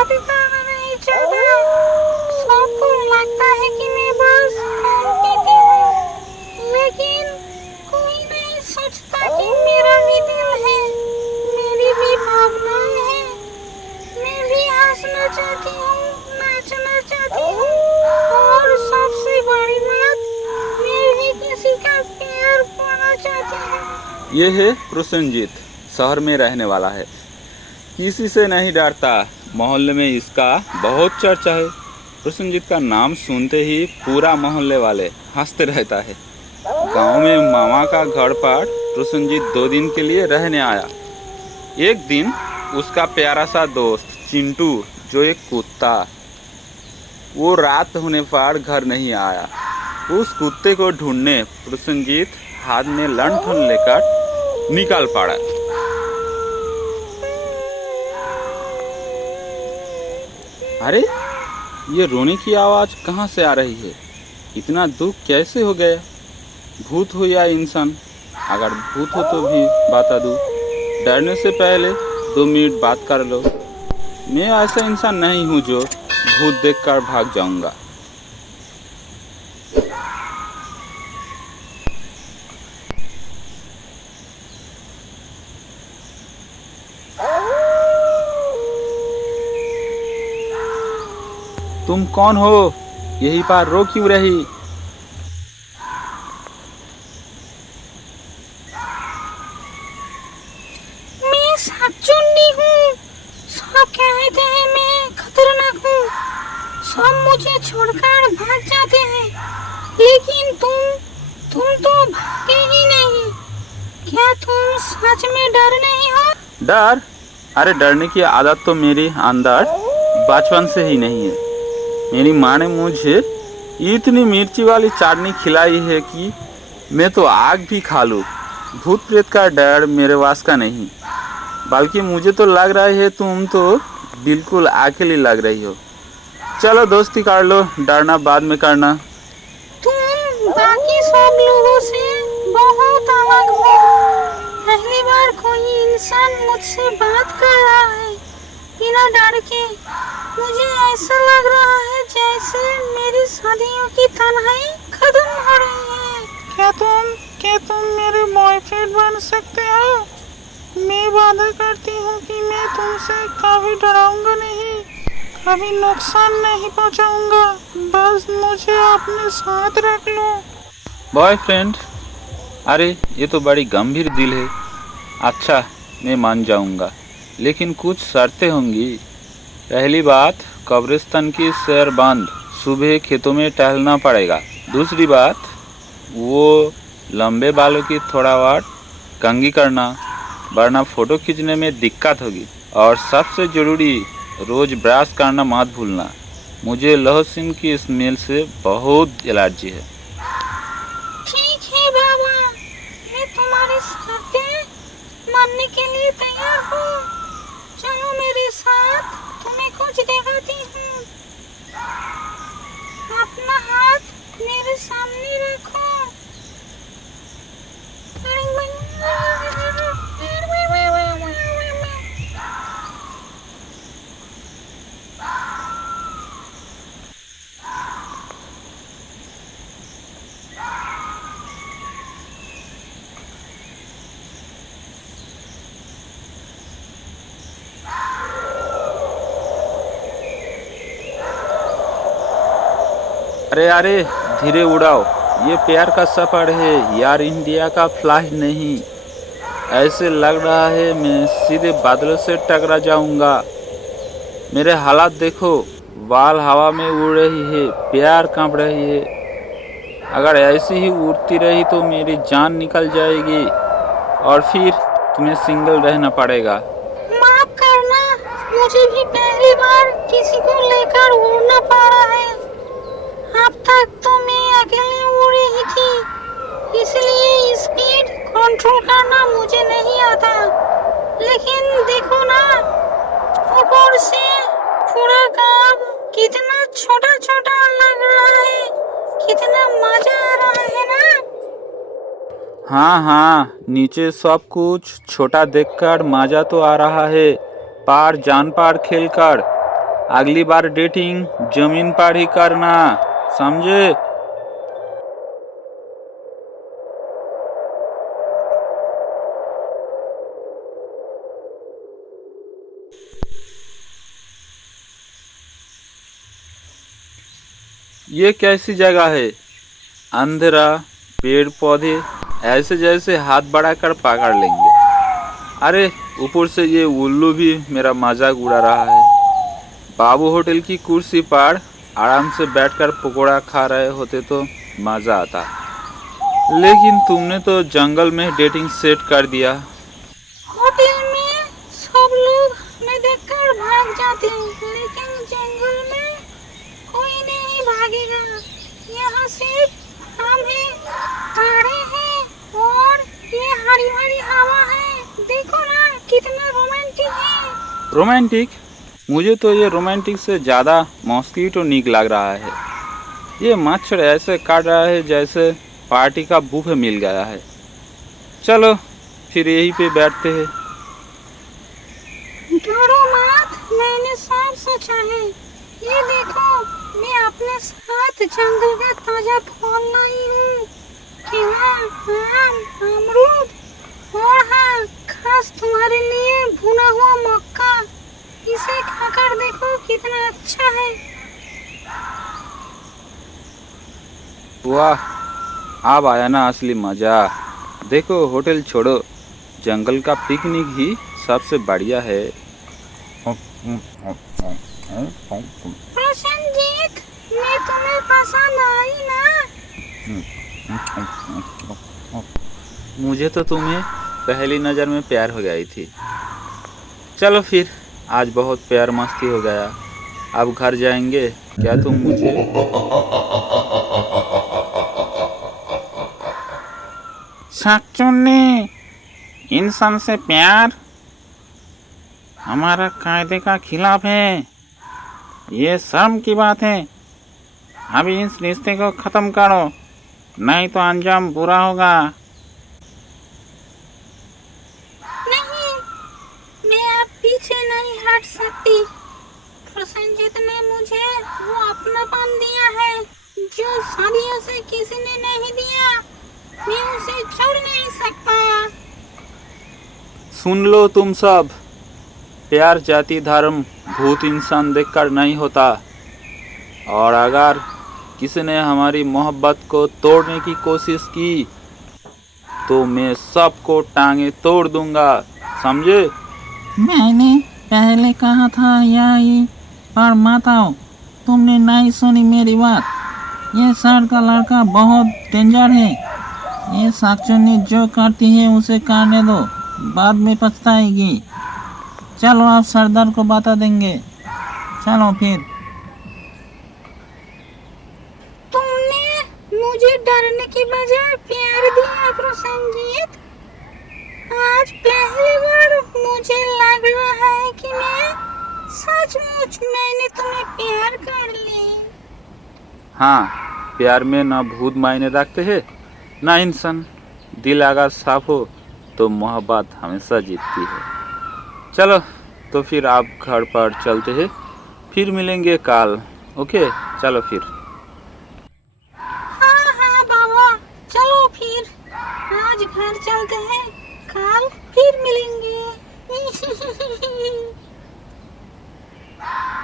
शादी करना नहीं चाहता। सबको लगता है कि मैं बस खून पीती हूँ, लेकिन कोई नहीं सोचता कि मेरा भी दिल है, मेरी भी भावनाएं हैं। मैं भी हंसना चाहती हूँ, नाचना चाहती हूँ, और सबसे बड़ी बात, मैं भी किसी का प्यार पाना चाहती हूँ। ये है प्रसेनजीत, शहर में रहने वाला है, किसी से नहीं डरता। मोहल्ले में इसका बहुत चर्चा है। प्रसेनजीत का नाम सुनते ही पूरा मोहल्ले वाले हंसते रहता है। गांव में मामा का घर पर प्रसेनजीत 2 दिन के लिए रहने आया। एक दिन उसका प्यारा सा दोस्त चिंटू, जो एक कुत्ता, वो रात होने पर घर नहीं आया। उस कुत्ते को ढूंढने प्रसेनजीत हाथ में लंठन लेकर निकल पड़ा। अरे, ये रोने की आवाज़ कहाँ से आ रही है? इतना दुख कैसे हो गया? भूत हो या इंसान? अगर भूत हो तो भी बता दूँ। डरने से पहले 2 मिनट बात कर लो। मैं ऐसा इंसान नहीं हूँ जो भूत देखकर भाग जाऊंगा। तुम कौन हो? यहीं पर रो क्यों रही? मैं शाकचुन्नी हूँ। सब कहते हैं मैं खतरनाक हूँ। सब मुझे छोड़कर भाग जाते हैं, लेकिन तुम तो भागे ही नहीं। क्या तुम सच में डर नहीं हो? डर? अरे, डरने की आदत तो मेरी अंदर बचपन से ही नहीं है। मेरी माँ ने मुझे इतनी मिर्ची वाली चाटनी खिलाई है कि मैं तो आग भी खा लूँ। भूत प्रेत का डर मेरे वास का नहीं। बल्कि मुझे तो लग रहा है तुम तो बिल्कुल अकेली लग रही हो। चलो दोस्ती कर लो, डरना बाद में करना। तुम बाकी सब लोगों से बहुत अलग हो। पहली बार कोई इंसान मुझसे बात कर रहा है बिना डर के। मुझे ऐसा लग रहा है जैसे मेरी सदियों की तन्हाई खत्म हो रही है। क्या तुम मेरे बॉयफ्रेंड बन सकते हो? मैं वादा करती हूँ कि मैं तुमसे कभी डराऊंगा नहीं, कभी नुकसान नहीं पहुँचाऊंगा। बस मुझे अपने साथ रख लो। बॉयफ्रेंड? अरे, ये तो बड़ी गंभीर दिल है। अच्छा, मैं मान जाऊंगा, लेकिन कुछ शर्तें होंगी। पहली बात, कब्रिस्तान की सैर बंद, सुबह खेतों में टहलना पड़ेगा। दूसरी बात, वो लंबे बालों की थोड़ा वाट कंघी करना, वरना फ़ोटो खींचने में दिक्कत होगी। और सबसे ज़रूरी, रोज़ ब्रश करना मत भूलना। मुझे लहसुन की स्मेल से बहुत एलर्जी है। ठीक है बाबा, मैं तुम्हारी शर्तें मानने के लिए तैयार हूँ। चलो मेरे साथ, तुम्हें कुछ दिखाती हूँ। अपना हाथ मेरे सामने रखो। अरे अरे, धीरे उड़ाओ। ये प्यार का सफ़र है यार, इंडिया का फ्लाइट नहीं। ऐसे लग रहा है मैं सीधे बादलों से टकरा जाऊंगा। मेरे हालात देखो, बाल हवा में उड़ रही है, पैर कांप रही है। अगर ऐसी ही उड़ती रही तो मेरी जान निकल जाएगी और फिर तुम्हें सिंगल रहना पड़ेगा। माफ करना, मुझे भी पहली बार किसी को लेकर उड़ना पड़ा है। अब तक तो मैं अकेले उड़ रही थी, इसलिए स्पीड कंट्रोल करना मुझे नहीं आता। लेकिन देखो ना, ऊपर से पूरा गांव कितना छोटा छोटा लग रहा है। कितना मजा आ रहा है ना। हाँ हाँ, नीचे सब कुछ छोटा देखकर मजा तो आ रहा है, पार जान पार खेलकर। अगली बार डेटिंग जमीन पर ही करना, समझे? ये कैसी जगह है? अंधेरा, पेड़ पौधे ऐसे जैसे हाथ बढ़ाकर पकड़ लेंगे। अरे ऊपर से ये उल्लू भी मेरा मजाक उड़ा रहा है। बाबू होटल की कुर्सी पर आराम से बैठकर पकोड़ा खा रहे होते तो मज़ा आता, लेकिन तुमने तो जंगल में डेटिंग सेट कर दिया। होटल में सब लोग हमें देखकर भाग जाते हैं, लेकिन जंगल में कोई नहीं भागेगा। यहाँ सिर्फ हम हैं, तारे हैं और ये हरी भरी हवा है। देखो ना कितना रोमांटिक है। रोमांटिक? मुझे तो ये रोमांटिक से ज़्यादा मॉस्किटो नीक लग रहा है। ये मच्छर ऐसे काट रहा है जैसे पार्टी का बुफे मिल गया है। चलो फिर यहीं पे बैठते हैं। डरो मत, मैंने सब सोचा है। ये देखो, मैं अपने साथ जंगल का ताजा फल लाई हूँ। केला, आम, अमरूद और हाँ, खास तुम्हारे लिए भुना हुआ मक्का। इसे खाकर देखो कितना अच्छा है। वाह, अब आया ना असली मज़ा। देखो होटल छोड़ो, जंगल का पिकनिक ही सबसे बढ़िया है। प्रसन्नजीत, मैं तुम्हें पसंद आई ना? मुझे तो तुम्हें पहली नज़र में प्यार हो गई थी। चलो फिर, आज बहुत प्यार मस्ती हो गया। अब घर जाएंगे क्या तुम मुझे? शाकचुन्नी, इंसान से प्यार हमारा कायदे का खिलाफ है। ये शर्म की बात है। अभी इस रिश्ते को खत्म करो, नहीं तो अंजाम बुरा होगा। नहीं, मैं अब पीछे नहीं हट सकती। प्रसन्नजीत ने मुझे वो अपनापन दिया है जो सदियों से किसी ने नहीं दिया। मैं उसे छोड़ नहीं सकता। सुन लो तुम सब, प्यार जाति धर्म भूत इंसान देखकर नहीं होता। और अगर किसी ने हमारी मोहब्बत को तोड़ने की कोशिश की तो मैं सबको टांगे तोड़ दूंगा, समझे? मैंने पहले कहा था यही, पर माताओ तुमने नहीं सुनी मेरी बात। ये सर का लड़का बहुत डेंजर है। ये शाकचुन्नी जो करती है उसे करने दो, बाद में पछताएगी। चलो आप सरदार को बता देंगे। चलो फिर। तुमने मुझे डरने की बजाय प्यार दिया प्रसन्नजीत। आज पहली बार मुझे लग रहा है कि सचमुच मैंने तुम्हें प्यार कर ली। हाँ, प्यार में ना भूत मायने रखते हैं ना इंसान। दिल अगर साफ हो तो मोहब्बत हमेशा जीतती है। चलो तो फिर आप घर पर चलते हैं, फिर मिलेंगे कल। ओके, चलो फिर। हाँ हाँ बाबा, चलो फिर। आज घर चलते हैं, कल फिर मिलेंगे।